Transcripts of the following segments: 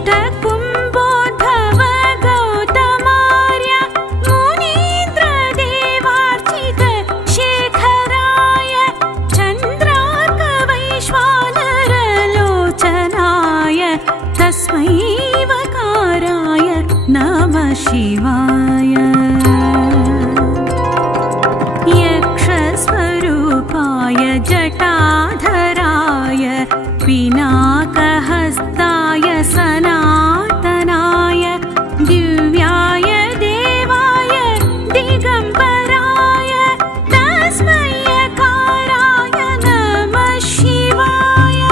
वसिष्ठकुम्भोद्भव गौतमार्य मुनीन्द्रदेवार्चित शेखराय चन्द्रार्कवैश्वानरलोचनाय तस्मै वकाराय नमः शिवाय। यक्षस्वरूपाय जटाधराय पिनाकहस्ताय सनातनाय दिव्याय देवाय दिगम्बराय तस्मै यकाराय नमः शिवाय।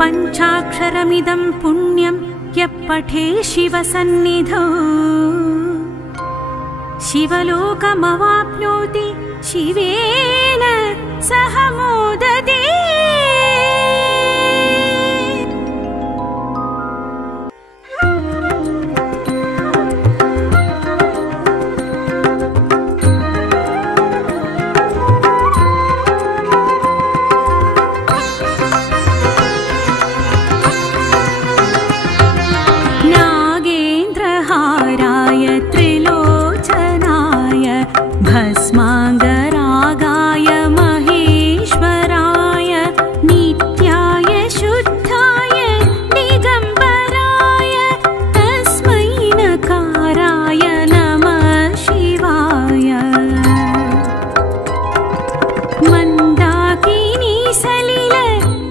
पञ्चाक्षरमिदं पुण्यं यः पठे शिवसन्निधौ शिवलोकमवाप्नोति शिवेन सह मोदते। नागेन्द्रहाराय त्रिलोचनाय भस्माङ्गरागाय महेश्वराय नित्याय शुद्धाय दिगम्बराय तस्मै नकाराय नमः शिवाय। मन्दाकिनी सलिल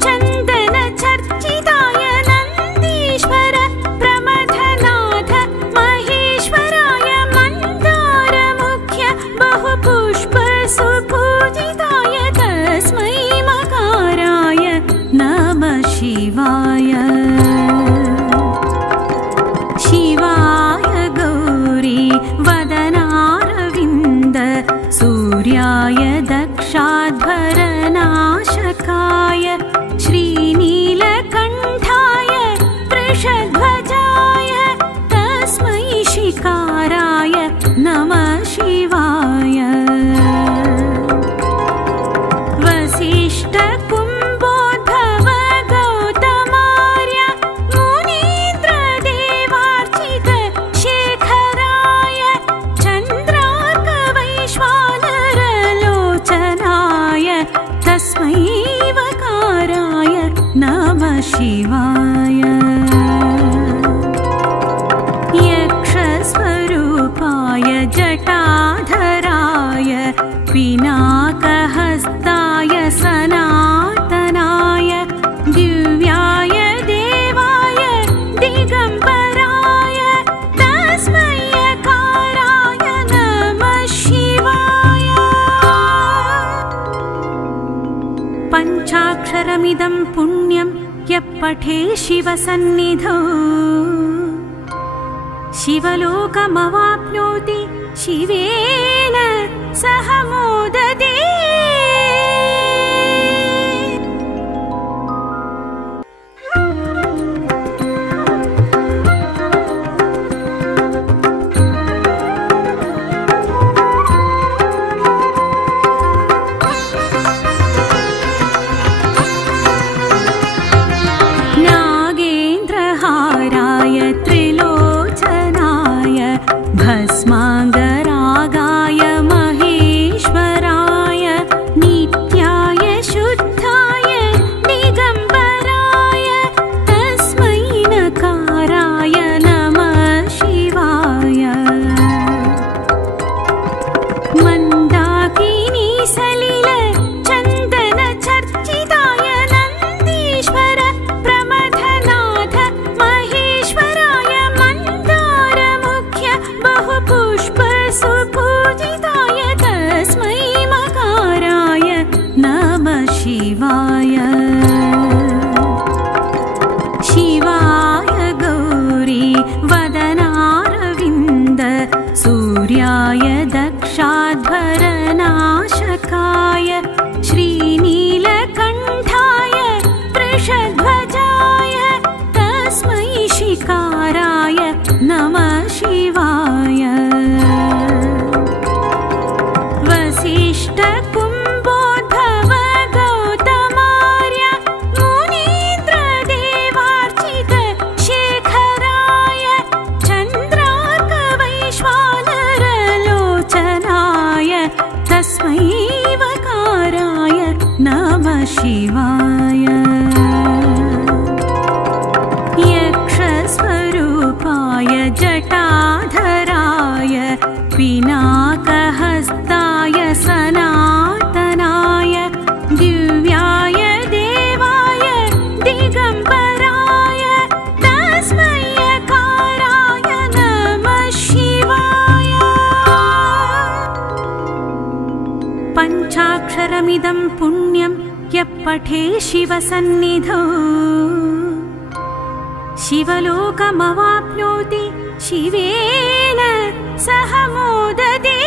चन्दन चर्चिताय नन्दीश्वर प्रमथनाथ महेश्वराय मन्दारमुख्य बहुपुष्प सुपूजिताय तस्मै मकाराय नमः शिवाय। शिवाय गौरी वदनारविन्द सूर्याय दक्षाध्वरनाशकाय श्रीनीलकण्ठाय वृषध्वजाय तस्मै शिकाराय नमः शिवाय। वसिष्ठकुम्भोद्भव गौतमार्य मुनीन्द्रदेवार्चित शेखराय चन्द्रार्कवैश्वानरलोचनाय तस्मै वकाराय नमः शिवाय। यक्षस्वरूपाय जटाधराय पिनाकहस्ताय सनातनाय दिव्याय देवाय दिगम्बराय तस्मै यकाराय नमः शिवाय। पञ्चाक्षरमिदं पुण्यं यः पठे शिवसन्निधौ शिवलोकमवाप्नोति शिवेन सह मोदते। नागेन्द्रहाराय त्रिलोचनाय भस्माङ्गरागाय महेश्वराय शिवाय यक्षस्वरूपाय जटाधराय पिनाकहस्ताय सनातनाय दिव्याय देवाय दिगम्बराय तस्मै यकाराय नमः शिवाय। पञ्चाक्षरमिदं पुण्यं यः पठे शिवसन्निधौ शिवलोकमवाप्नोति शिवेन सह मोदते।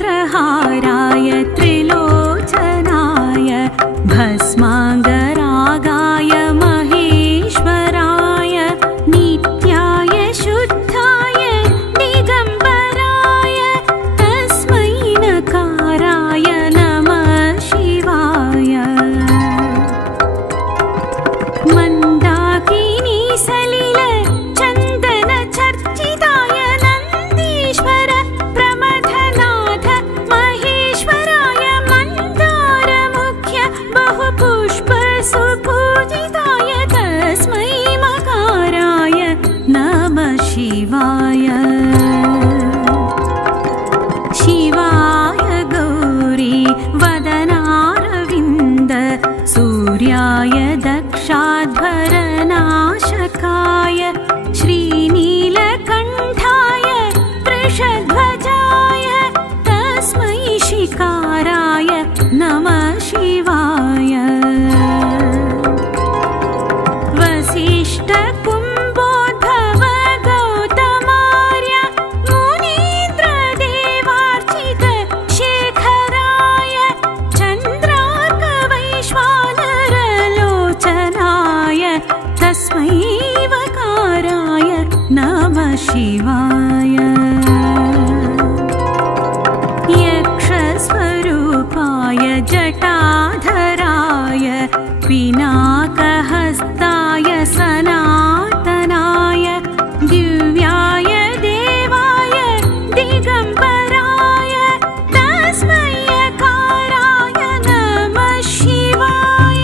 नागेन्द्रहाराय त्रिलोचनाय भस्माङ्गरागाय महेश्वराय नित्याय शुद्धाय दिगम्बराय तस्मै नकाराय नमः शिवाय। मन्दाकिनी सलिल चन्दन चर्चिताय नन्दीश्वर प्रमथनाथ महेश्वराय मन्दारमुख्य बहुपुष्प सुपूजिताय तस्मै मकाराय नमः शिवाय। शिवाय गौरी वदनारविन्द सूर्याय दक्षाध्वरनाशकाय श्रीनीलकण्ठाय वृषध्वजाय तस्मै शिकाराय नमः शिवाय। वसिष्ठकुम्भोद्भव गौतमार्य मुनीन्द्रदेवार्चित शेखराय चन्द्रार्कवैश्वानरलोचनाय तस्मै वकाराय नमः शिवाय। यक्षस्वरूपाय जटाधराय पिनाकहस्ताय सनातनाय दिव्याय देवाय दिगम्बराय तस्मै यकाराय नमः शिवाय।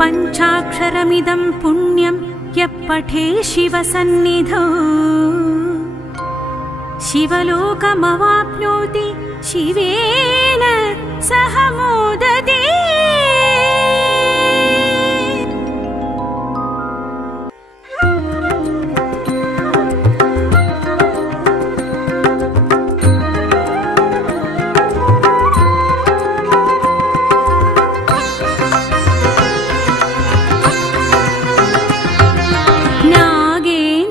पञ्चाक्षरमिदं पुण्यं यः पठे शिवसन्निधौ शिवलोकमवाप्नोति शिवेन सह मोदते।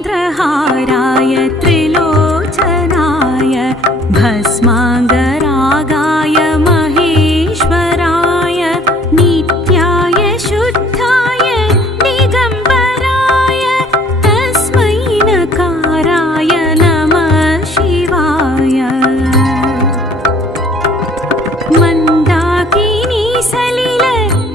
नागेन्द्रहाराय त्रिलोचनाय भस्माङ्गरागाय महेश्वराय नित्याय शुद्धाय दिगम्बराय तस्मै नकाराय नमः शिवाय। मन्दाकिनी सलिल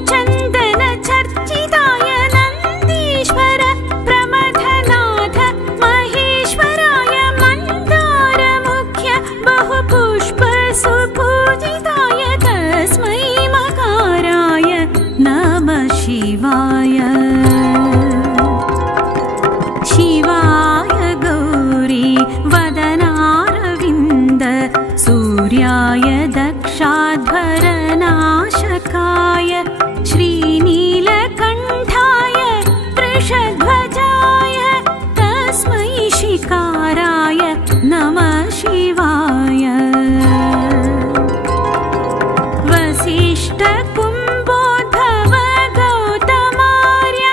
चन्दन चर्चिताय नन्दीश्वर प्रमथनाथ महेश्वराय मन्दारमुख्य बहुपुष्प सुपूजिताय तस्मै मकाराय नमः शिवाय। शिवाय गौरी वदनारविन्द सूर्याय दक्षाध्वरनाशकाय श्रीनीलकण्ठाय वृषध्वजाय तस्मै शिकाराय नमः शिवाय। वसिष्ठकुम्भोद्भव गौतमार्य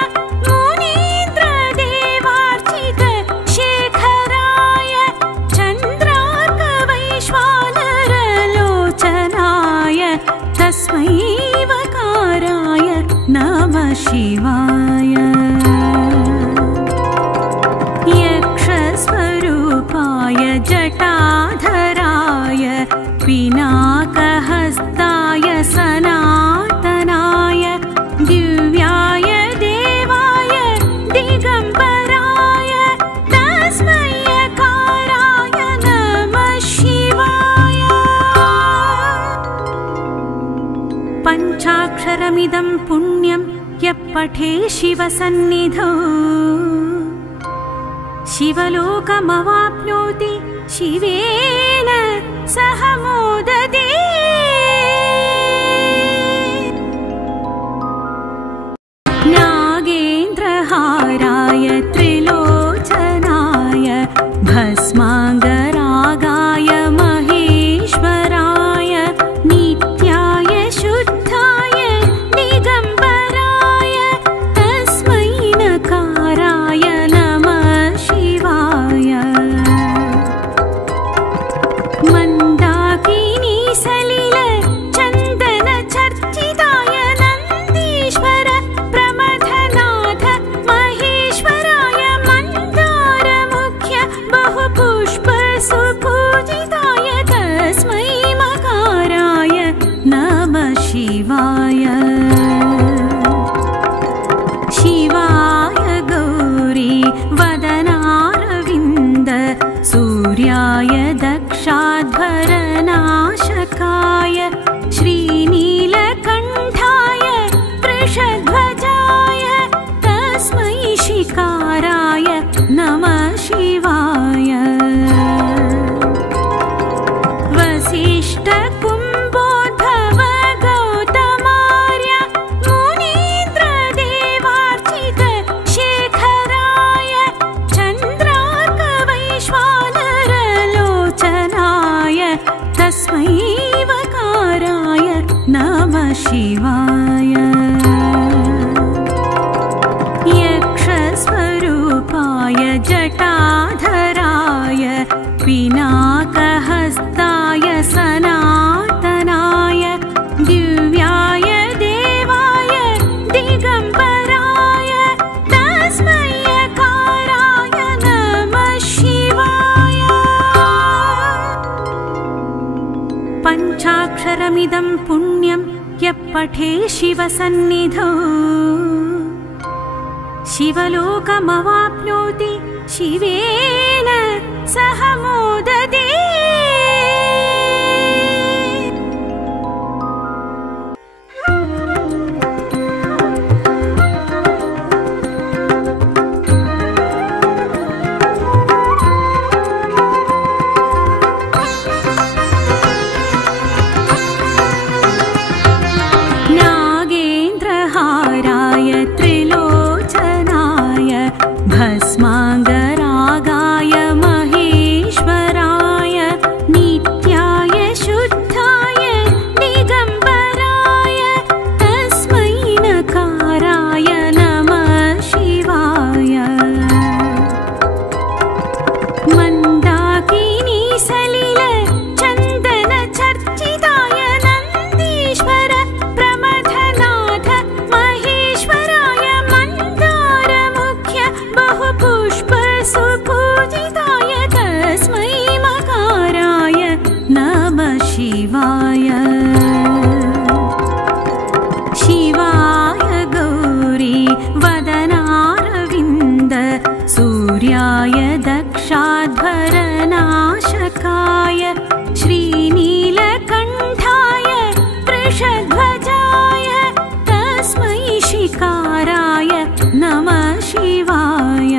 मुनीन्द्रदेवार्चित शेखराय चन्द्रार्कवैश्वानरलोचनाय तस्मै वकाराय नमः शिवाय। यक्षस्वरूपाय पिनाकहस्ताय सनातनाय दिव्याय देवाय दिगम्बराय तस्मै यकाराय नमः शिवाय। पञ्चाक्षरमिदं पुण्यं यः पठे शिवसन्निधौ शिवलोकमवाप्नोति शिवेन सह मोदते। नागेन्द्रहाराय त्रिलोचनाय भस्माङ्गरागाय महेश्वराय नित्याय शुद्धाय दिगम्बराय तस्मै नकाराय नमः शिवाय। मन्दाकिनी सलिल चन्दन चर्चिताय नन्दीश्वर प्रमथनाथ महेश्वराय मन्दारमुख्य बहुपुष्प सुपूजिताय तस्मै मकाराय नमः शिवाय। शिवाय गौरी वदनारविन्द सूर्याय दक्षाध्वरनाशकाय श्रीनीलकण्ठाय वृषध्वजाय तस्मै शिकाराय नमः शिवाय। वसिष्ठकुम्भोद्भव गौतमार्य मुनीन्द्रदेवार्चित शेखराय चन्द्रार्कवैश्वानरलोचनाय तस्मै वकाराय नमः शिवाय। यक्षस्वरूपाय जटाधराय पिनाकहस्ताय सनातनाय दिव्याय देवाय दिगम्बराय तस्मै यकाराय नमः शिवाय। पञ्चाक्षरमिदं पुण्यं यः पठे शिवसन्निधौ शिवलोकमवाप्नोति शिवेन सह मोदते। नागेन्द्रहाराय त्रिलोचनाय भस्माङ्गरागाय महेश्वराय नित्याय शुद्धाय दिगम्बराय तस्मै नकाराय नमः शिवाय। मन्दाकिनी सलिल चन्दन चर्चिताय नन्दीश्वर प्रमथनाथ महेश्वराय मन्दारमुख्य बहुपुष्प सुपूजिताय तस्मै मकाराय नमः शिवाय। शिवाय गौरी वदनारविन्द सूर्याय दक्षाध्वरनाशकाय श्रीनीलकण्ठाय वृषध्वजाय तस्मै शिकाराय नमः शिवाय।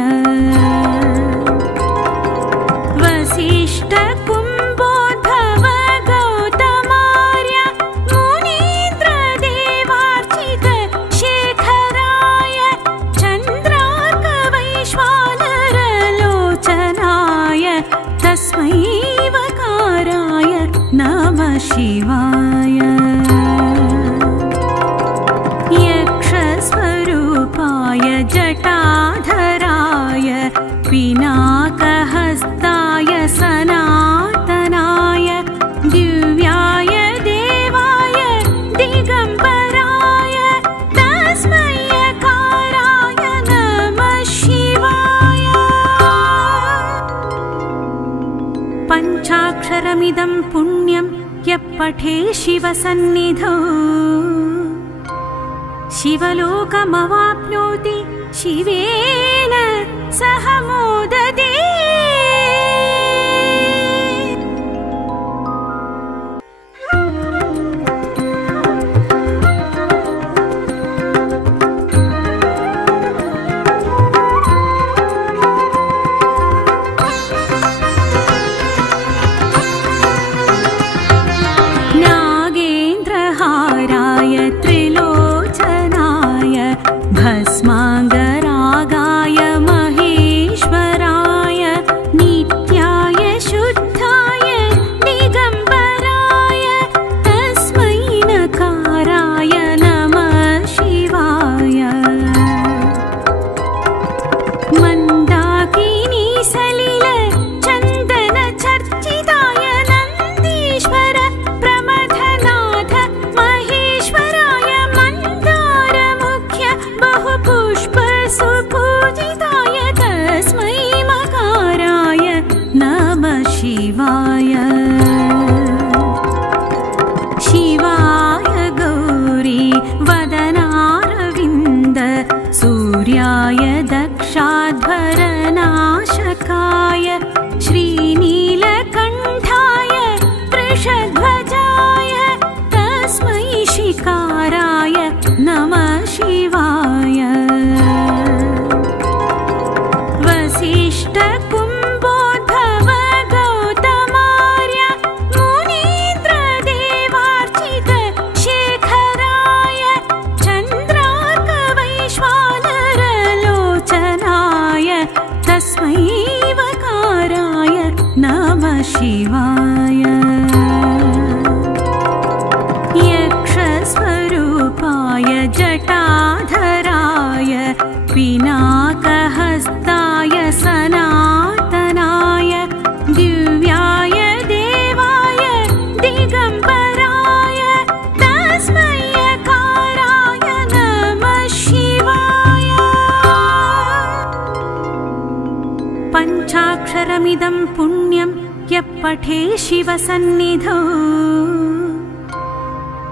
वसिष्ठकुम्भोद्भव गौतमार्य मुनीन्द्रदेवार्चित शेखराय चन्द्रार्कवैश्वानरलोचनाय तस्मै वकाराय नमः शिवाय। यक्षस्वरूपाय जटाधराय पिनाकहस्ताय सनातनाय दिव्याय देवाय दिगम्बराय तस्मै यकाराय नमः शिवाय। पञ्चाक्षरमिदं पुण्यं पुण्यं यः पठे शिवसन्निधौ शिवलोकमवाप्नोति शिवेन सह मोदते। नागेन्द्रहाराय त्रिलोचनाय भस्माङ्गरागाय महेश्वराय नित्याय शुद्धाय दिगम्बराय तस्मै नकाराय नमः शिवाय। मन्दाकिनी सलिल चन्दन चर्चिताय नन्दीश्वर प्रमथनाथ महेश्वराय मन्दारमुख्य बहुपुष्प सुपूजिताय तस्मै मकाराय नमः शिवाय। शिवाय गौरी वदनारविन्द सूर्याय दक्षाध्वरनाशकाय श्रीनीलकण्ठाय वृषध्वजाय तस्मै शिकाराय नमः शिवाय। वसिष्ठकुम्भोद्भव गौतमार्य मुनीन्द्रदेवार्चित शेखराय चन्द्रार्कवैश्वानरलोचनाय तस्मै वकाराय नमः शिवाय। यक्षस्वरूपाय जटाधराय पिनाकहस्ताय सनातनाय दिव्याय देवाय दिगम्बराय तस्मै यकाराय नमः शिवाय। पञ्चाक्षरमिदं पुण्यं यः पठे शिवसन्निधौ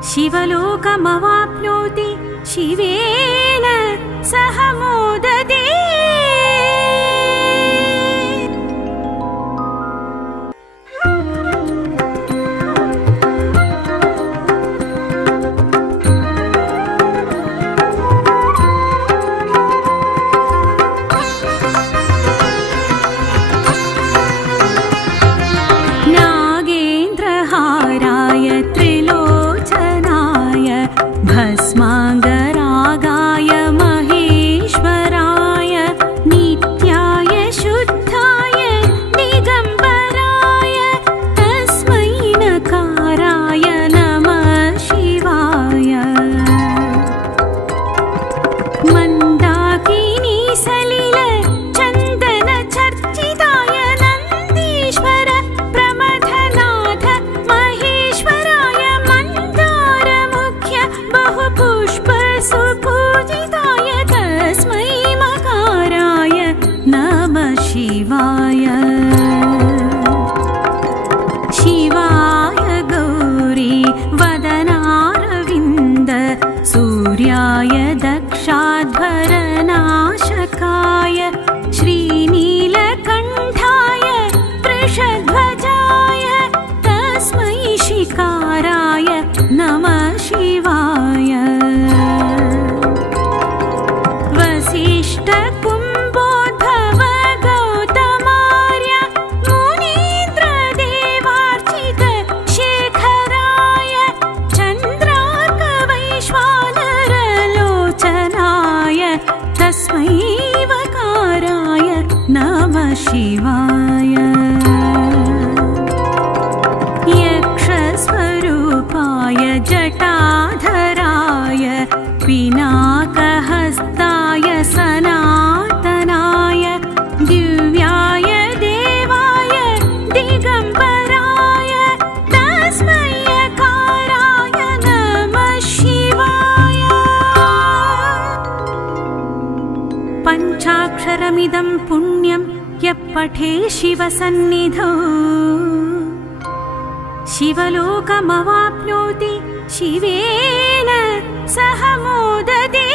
शिवलोकमवाप्नोति शिवेन सह मोदते। नागेन्द्रहाराय त्रिलोचनाय भस्माङ्गरागाय महेश्वराय नित्याय शुद्धाय दिगम्बराय तस्मै नकाराय नमः शिवाय। मन्दाकिनी सलिल चन्दन चर्चिताय नन्दीश्वर प्रमथनाथ महेश्वराय मन्दारमुख्य बहुपुष्प सुपूजिताय तस्मै मकाराय नमः शिवाय। शिवाय गौरी वदनारविन्द सूर्याय दक्षाध्वरनाशकाय श्रीनीलकण्ठाय वृषध्वजाय तस्मै शिकाराय नमः शिवाय। वसिष्ठकुम्भोद्भव गौतमार्य मुनीन्द्रदेवार्चित शेखराय चन्द्रार्कवैश्वानरलोचनाय तस्मै वकाराय नमः शिवाय। यक्षस्वरूपाय जटाधराय पिनाकहस्ताय सनातनाय दिव्याय देवाय दिगम्बराय तस्मै यकाराय नमः शिवाय। पञ्चाक्षरमिदं पुण्यं यः पठे शिवसन्निधौ शिवलोकमवाप्नोति शिवेन सह मोदते।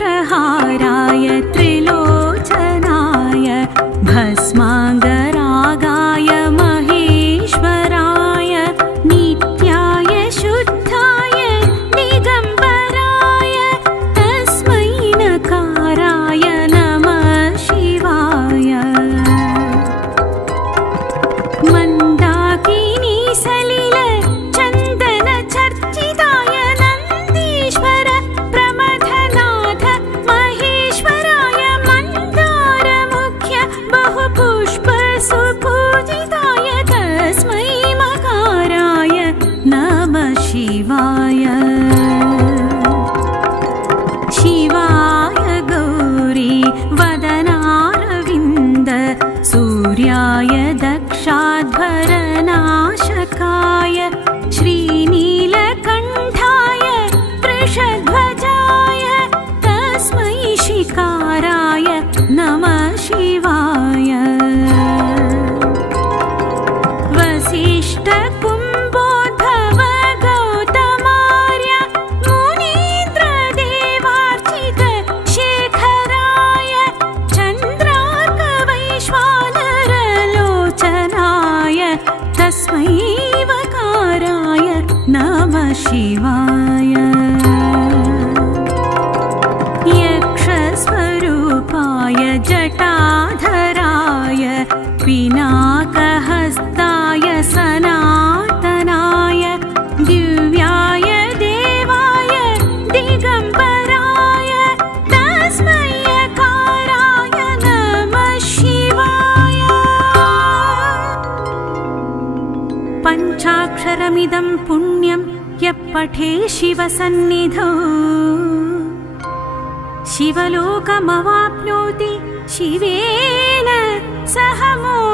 नागेन्द्रहाराय त्रिलोचनाय भस्माङ्गरागाय महेश्वराय नित्याय शुद्धाय दिगम्बराय तस्मै नकाराय नमः शिवाय। मन्दाकिनी सलिल चन्दन चर्चिताय नन्दीश्वर प्रमथनाथ महेश्वराय मन्दारमुख्य बहुपुष्प सुपूजिताय तस्मै मकाराय नमः शिवाय। शिवाय गौरी वदनारविन्द सूर्याय दक्षाध्वरनाशकाय श्रीनीलकण्ठाय वृषध्वजाय तस्मै शिकाराय नमः शिवाय। वसिष्ठकुम्भोद्भव गौतमार्य मुनीन्द्रदेवार्चित शेखराय चन्द्रार्कवैश्वानरलोचनाय तस्मै वकाराय नमः शिवाय। यक्षस्वरूपाय जटाधराय पिनाकहस्ताय सनातनाय दिव्याय देवाय दिगम्बराय तस्मै यकाराय नमः शिवाय। पञ्चाक्षरमिदं पुण्यं यः पठे शिवसन्निधौ शिवलोकमवाप्नोति शिवेन सह मोदते।